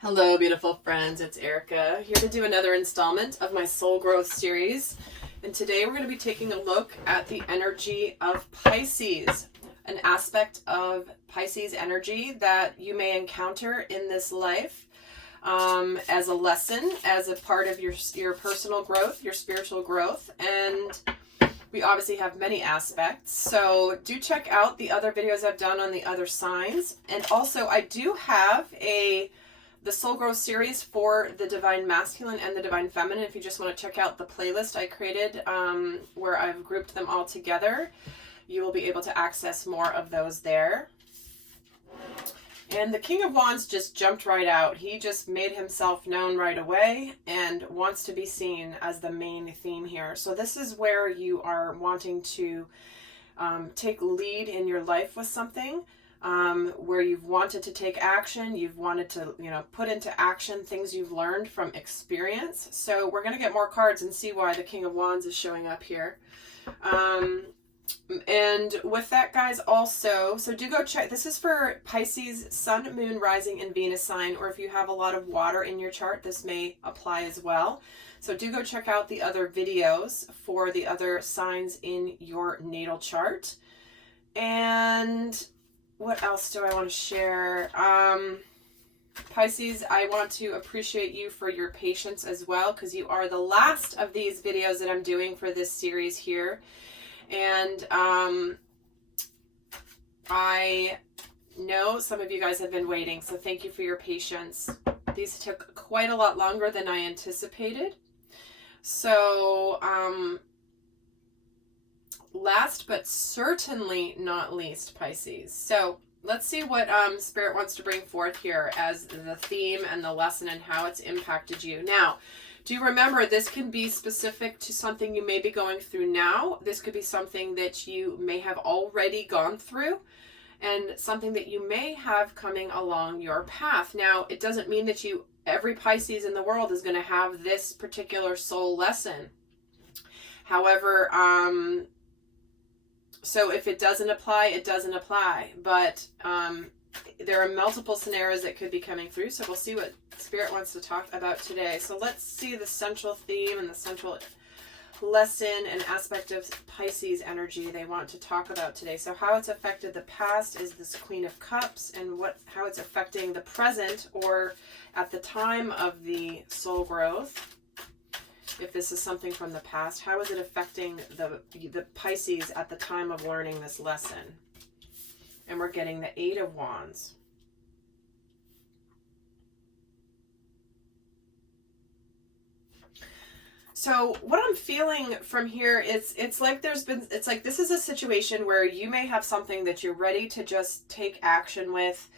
Hello, beautiful friends. It's Erika here to do another installment of my Soul Growth series. And today we're going to be taking a look at the energy of Pisces, an aspect of Pisces energy that you may encounter in this life as a lesson, as a part of your personal growth, your spiritual growth. And we obviously have many aspects. So do check out the other videos I've done on the other signs. And also I do have the Soul Growth series for the Divine Masculine and the Divine Feminine. If you just want to check out the playlist I created where I've grouped them all together, you will be able to access more of those there. And the King of Wands just jumped right out. He just made himself known right away and wants to be seen as the main theme here. So this is where you are wanting to take lead in your life with something. Where you've wanted to take action, you've wanted to, put into action things you've learned from experience. So we're going to get more cards and see why the King of Wands is showing up here. And with that, guys, also, so do go check. This is for Pisces, Sun, Moon, Rising, and Venus sign, or if you have a lot of water in your chart, this may apply as well. So do go check out the other videos for the other signs in your natal chart. And what else do I want to share? Pisces, I want to appreciate you for your patience as well, because you are the last of these videos that I'm doing for this series here. And I know some of you guys have been waiting, so thank you for your patience. These took quite a lot longer than I anticipated. So, last but certainly not least, Pisces. So let's see what Spirit wants to bring forth here as the theme and the lesson and how it's impacted you. Now, do remember, this can be specific to something you may be going through now. This could be something that you may have already gone through and something that you may have coming along your path. Now, it doesn't mean that every Pisces in the world is going to have this particular soul lesson. However, so if it doesn't apply, it doesn't apply. But there are multiple scenarios that could be coming through. So we'll see what Spirit wants to talk about today. So let's see the central theme and the central lesson and aspect of Pisces energy they want to talk about today. So how it's affected the past is this Queen of Cups, and how it's affecting the present, or at the time of the soul growth. If this is something from the past, how is it affecting the Pisces at the time of learning this lesson? And we're getting the Eight of Wands. So what I'm feeling from here is it's like this is a situation where you may have something that you're ready to just take action with.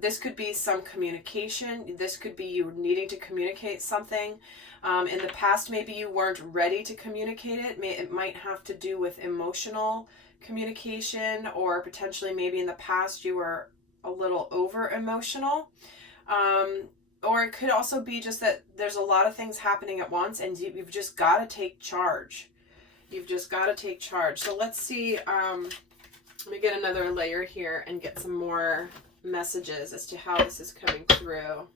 This could be some communication. This could be you needing to communicate something. In the past, maybe you weren't ready to communicate it. It might have to do with emotional communication, or potentially maybe in the past you were a little over emotional. Or it could also be just that there's a lot of things happening at once and you've just got to take charge. You've just got to take charge. So let's see. Let me get another layer here and get some more messages as to how this is coming through.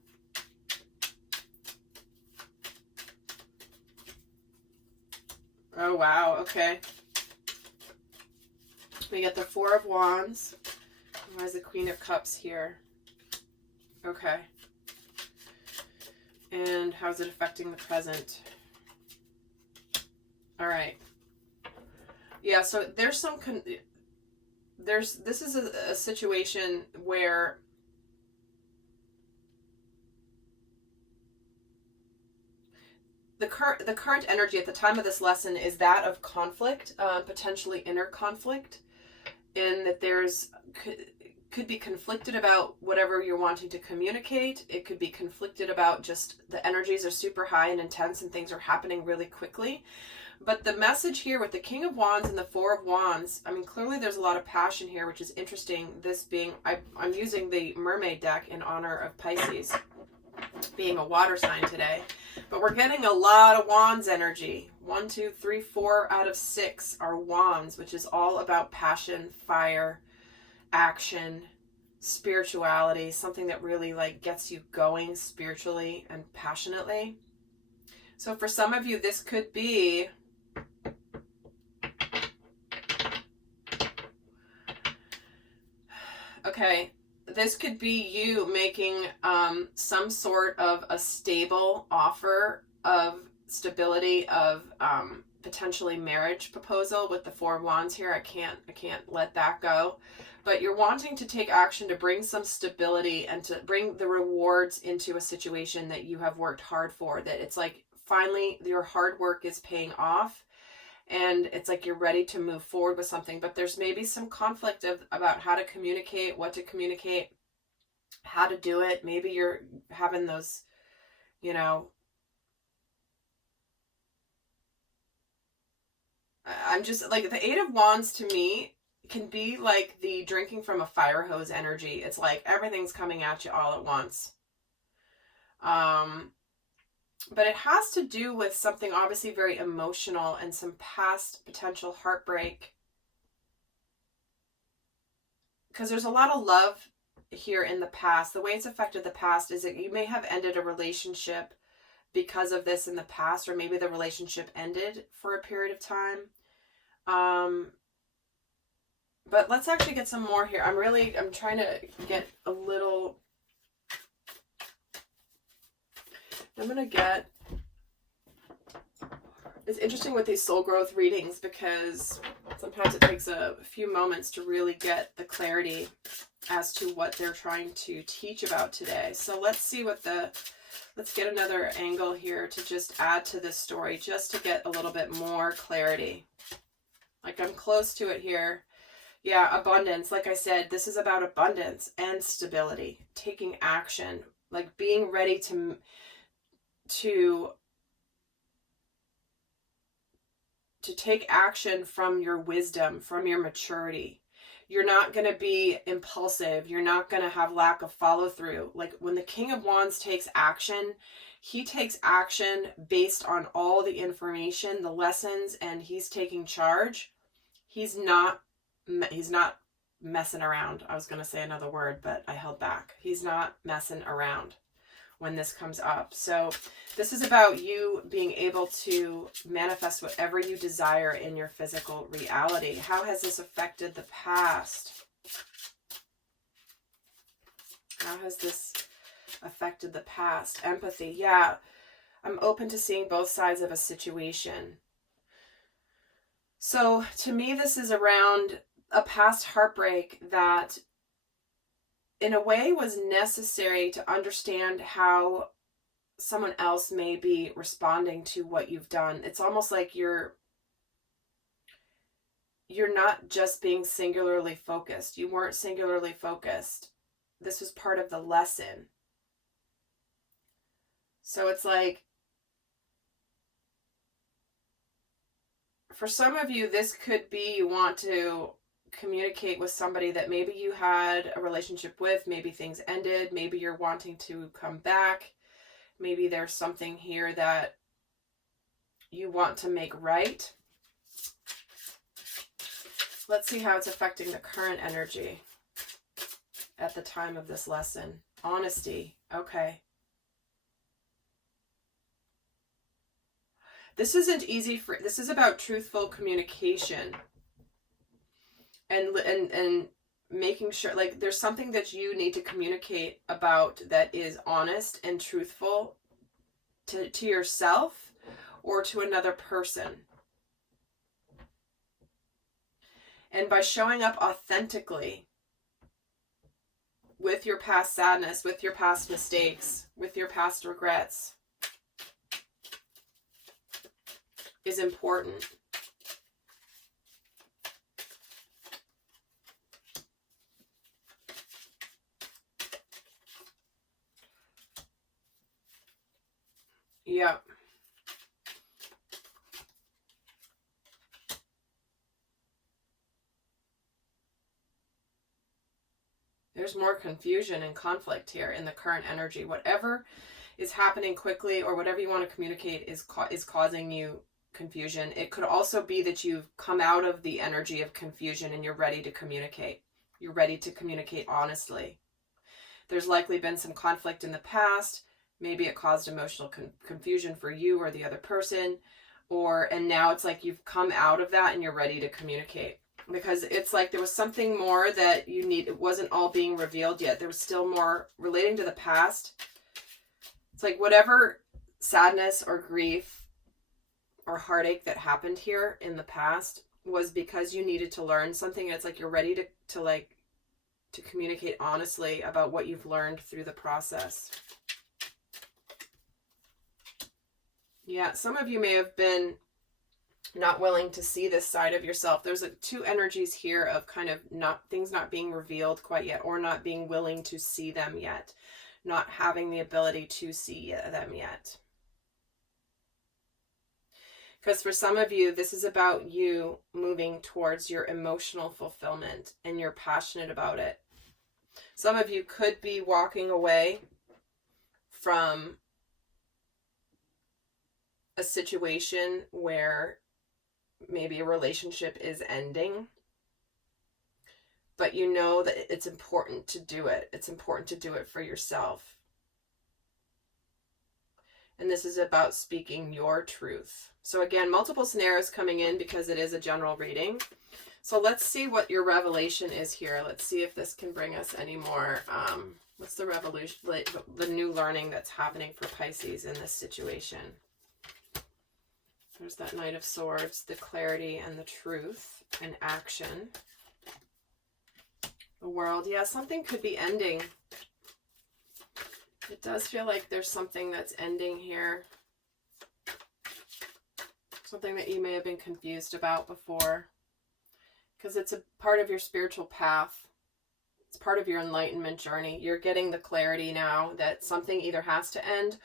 Oh, wow. Okay. We get the Four of Wands. Why is the Queen of Cups here? Okay. And how's it affecting the present? All right. Yeah, so there's some... this is a situation where the current energy at the time of this lesson is that of conflict, potentially inner conflict, in that could be conflicted about whatever you're wanting to communicate. It could be conflicted about just the energies are super high and intense and things are happening really quickly. But the message here with the King of Wands and the Four of Wands, I mean, clearly there's a lot of passion here, which is interesting. This being, I'm using the Mermaid deck in honor of Pisces being a water sign today. But we're getting a lot of Wands energy. 1, 2, 3, 4 out of 6 are Wands, which is all about passion, fire, action, spirituality, something that really like gets you going spiritually and passionately. So for some of you, this could be okay, this could be you making some sort of a stable offer of stability, of potentially marriage proposal with the Four of Wands here. I can't let that go. But you're wanting to take action to bring some stability and to bring the rewards into a situation that you have worked hard for, that it's like finally your hard work is paying off. And it's like you're ready to move forward with something, but there's maybe some conflict about how to communicate, what to communicate, how to do it. Maybe you're having those, you know, I'm just like, the Eight of Wands to me can be like the drinking from a fire hose energy. It's like everything's coming at you all at once. But it has to do with something obviously very emotional and some past potential heartbreak. Because there's a lot of love here in the past. The way it's affected the past is that you may have ended a relationship because of this in the past, or maybe the relationship ended for a period of time. But let's actually get some more here. I'm trying to get a little... It's interesting with these soul growth readings because sometimes it takes a few moments to really get the clarity as to what they're trying to teach about today. So let's see let's get another angle here to just add to this story, just to get a little bit more clarity. Like, I'm close to it here. Yeah, abundance. Like I said, this is about abundance and stability, taking action, like being ready to take action from your wisdom, from your maturity. You're not going to be impulsive. You're not going to have lack of follow through. Like, when the King of Wands takes action, he takes action based on all the information, the lessons, and he's taking charge. He's not messing around. I was going to say another word, but I held back. He's not messing around when this comes up. So this is about you being able to manifest whatever you desire in your physical reality. How has this affected the past? How has this affected the past? Empathy. Yeah, I'm open to seeing both sides of a situation. So to me, this is around a past heartbreak that in a way was necessary to understand how someone else may be responding to what you've done. It's almost like you're not just being singularly focused. You weren't singularly focused. This was part of the lesson. So it's like, for some of you, this could be you want to communicate with somebody that maybe you had a relationship with, maybe things ended, maybe you're wanting to come back, maybe there's something here that you want to make right. Let's see how it's affecting the current energy at the time of this lesson. Honesty. Okay. This isn't easy this is about truthful communication. And making sure, like, there's something that you need to communicate about that is honest and truthful to yourself or to another person. And by showing up authentically with your past sadness, with your past mistakes, with your past regrets is important. Yeah. There's more confusion and conflict here in the current energy. Whatever is happening quickly or whatever you want to communicate is causing you confusion. It could also be that you've come out of the energy of confusion and you're ready to communicate. You're ready to communicate honestly. There's likely been some conflict in the past. Maybe it caused emotional confusion for you or the other person. And now it's like you've come out of that and you're ready to communicate. Because it's like there was something more that you need. It wasn't all being revealed yet. There was still more relating to the past. It's like whatever sadness or grief or heartache that happened here in the past was because you needed to learn something. And it's like you're ready to communicate honestly about what you've learned through the process. Yeah, some of you may have been not willing to see this side of yourself. There's two energies here of kind of things not being revealed quite yet, or not being willing to see them yet, not having the ability to see them yet. Because for some of you, this is about you moving towards your emotional fulfillment and you're passionate about it. Some of you could be walking away from a situation where maybe a relationship is ending, but you know that it's important to do it. It's important to do it for yourself. And this is about speaking your truth. So again, multiple scenarios coming in because it is a general reading. So let's see what your revelation is here. Let's see if this can bring us any more. What's the revolution, the new learning that's happening for Pisces in this situation? There's that Knight of Swords, the clarity and the truth and action. The World. Yeah, something could be ending. It does feel like there's something that's ending here. Something that you may have been confused about before. Because it's a part of your spiritual path. It's part of your enlightenment journey. You're getting the clarity now that something either has to end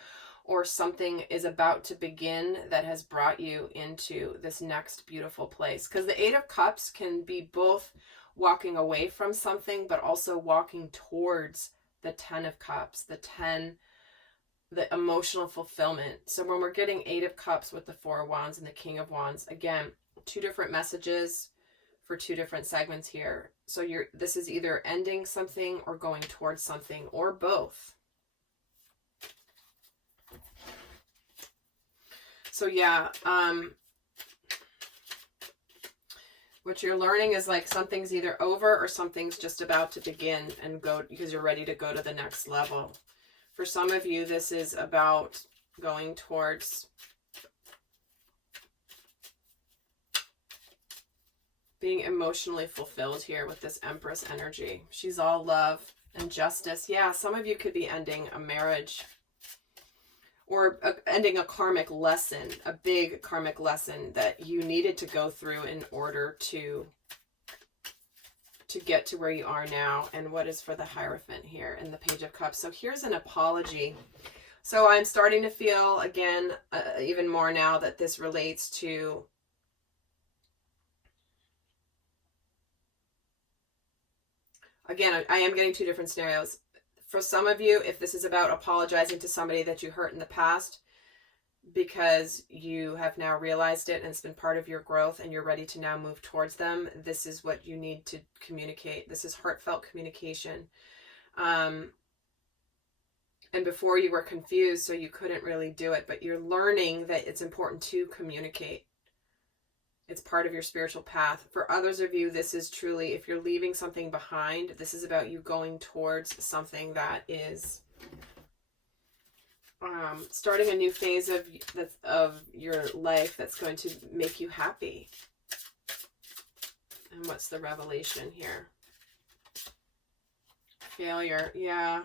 or something is about to begin that has brought you into this next beautiful place. Because the Eight of Cups can be both walking away from something, but also walking towards the Ten of Cups, the emotional fulfillment. So when we're getting Eight of Cups with the Four of Wands and the King of Wands, again, two different messages for two different segments here. So this is either ending something or going towards something, or both. So yeah, what you're learning is like something's either over or something's just about to begin and go, because you're ready to go to the next level. For some of you, this is about going towards being emotionally fulfilled here with this Empress energy. She's all love and justice. Yeah, some of you could be ending a marriage or ending a karmic lesson, a big karmic lesson that you needed to go through in order to get to where you are now. And what is for the Hierophant here in the Page of Cups? So here's an apology. So I'm starting to feel, again, even more now that this relates to again, I am getting two different scenarios. For some of you, if this is about apologizing to somebody that you hurt in the past because you have now realized it and it's been part of your growth and you're ready to now move towards them, this is what you need to communicate. This is heartfelt communication. And before you were confused, so you couldn't really do it, but you're learning that it's important to communicate. It's part of your spiritual path. For others of you, this is truly, if you're leaving something behind, this is about you going towards something that is starting a new phase of your life that's going to make you happy. And what's the revelation here? Failure. Yeah.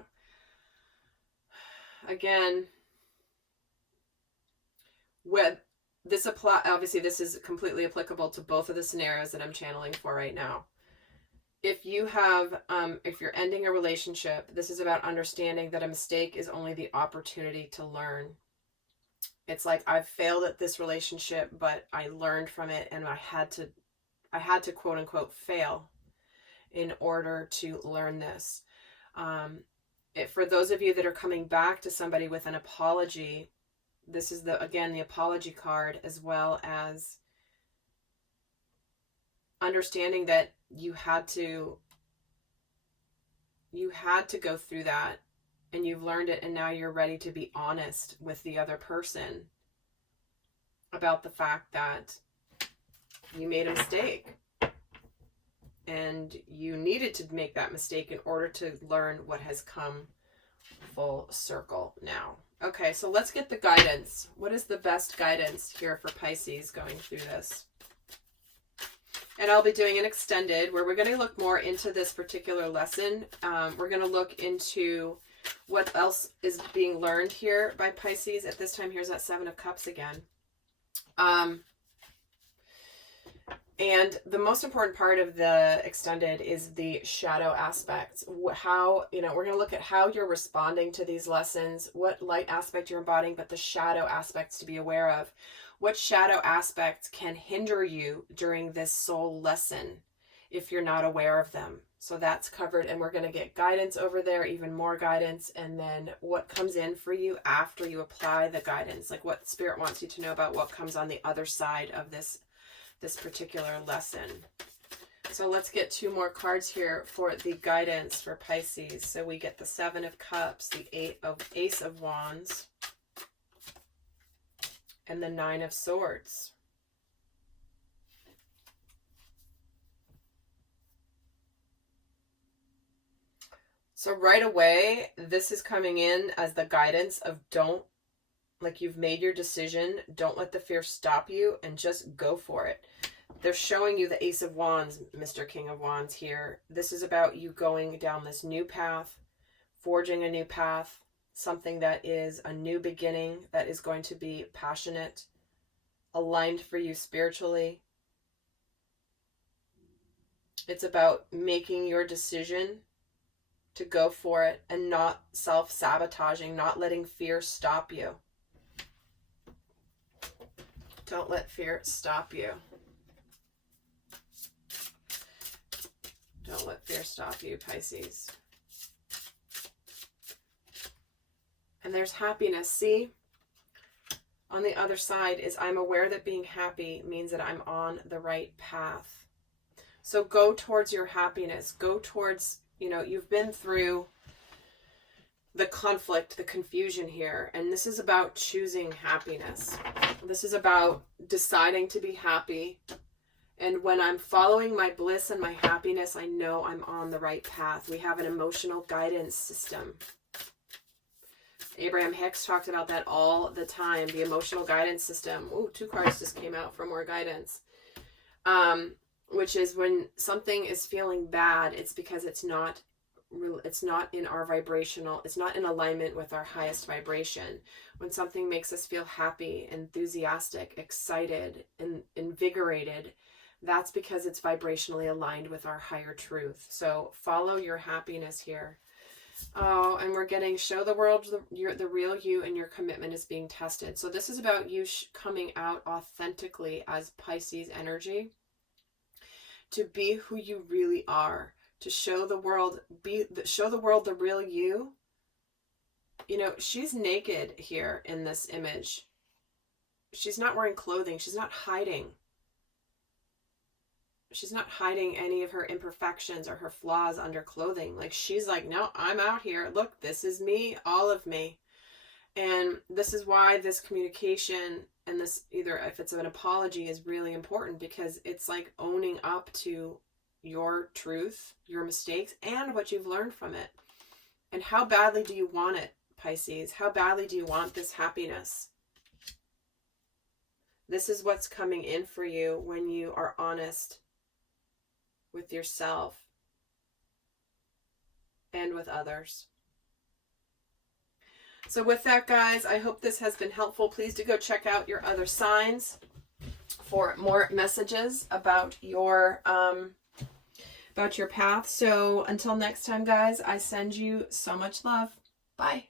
Again, obviously this is completely applicable to both of the scenarios that I'm channeling for right now. If you have, if you're ending a relationship, this is about understanding that a mistake is only the opportunity to learn. It's like, I've failed at this relationship, but I learned from it, and I had to quote unquote fail in order to learn this. For those of you that are coming back to somebody with an apology, this is again the apology card, as well as understanding that you had to you had to go through that and you've learned it, and now you're ready to be honest with the other person about the fact that you made a mistake and you needed to make that mistake in order to learn what has come full circle now. Okay, so let's get the guidance. What is the best guidance here for Pisces going through this? And I'll be doing an extended where we're going to look more into this particular lesson. We're going to look into what else is being learned here by Pisces. At this time, here's that Seven of Cups again. And the most important part of the extended is the shadow aspects. How, we're going to look at how you're responding to these lessons, what light aspect you're embodying, but the shadow aspects to be aware of. What shadow aspects can hinder you during this soul lesson if you're not aware of them? So that's covered, and we're going to get guidance over there, even more guidance, and then what comes in for you after you apply the guidance, like what Spirit wants you to know about what comes on the other side of this particular lesson. So let's get 2 more cards here for the guidance for Pisces. So we get the Seven of Cups, the Ace of Wands, and the Nine of Swords. So right away, this is coming in as the guidance of you've made your decision, don't let the fear stop you, and just go for it. They're showing you the Ace of Wands, Mr. King of Wands here. This is about you going down this new path, forging a new path, something that is a new beginning, that is going to be passionate, aligned for you spiritually. It's about making your decision to go for it and not self-sabotaging, not letting fear stop you. Don't let fear stop you. Don't let fear stop you, Pisces. And there's happiness. See? On the other side is I'm aware that being happy means that I'm on the right path. So go towards your happiness. Go towards, you've been through the conflict, the confusion here. And this is about choosing happiness. This is about deciding to be happy. And when I'm following my bliss and my happiness, I know I'm on the right path. We have an emotional guidance system. Abraham Hicks talked about that all the time, the emotional guidance system. Ooh, 2 cards just came out for more guidance. Which is when something is feeling bad, it's because it's not in our vibrational, it's not in alignment with our highest vibration. When something makes us feel happy, enthusiastic, excited, and invigorated, that's because it's vibrationally aligned with our higher truth. So follow your happiness here. Oh, and we're getting show the world the real you, and your commitment is being tested. So this is about you coming out authentically as Pisces energy, to be who you really are, to show the world the real you. She's naked here in this image. She's not wearing clothing. She's not hiding. She's not hiding any of her imperfections or her flaws under clothing. She's like, no, I'm out here. Look, this is me, all of me. And this is why this communication and this, either if it's an apology, is really important, because it's like owning up to your truth, your mistakes, and what you've learned from it. And how badly do you want it, Pisces? How badly do you want this happiness? This is what's coming in for you when you are honest with yourself and with others. So with that, guys, I hope this has been helpful. Please do go check out your other signs for more messages about your path. So until next time, guys, I send you so much love. Bye.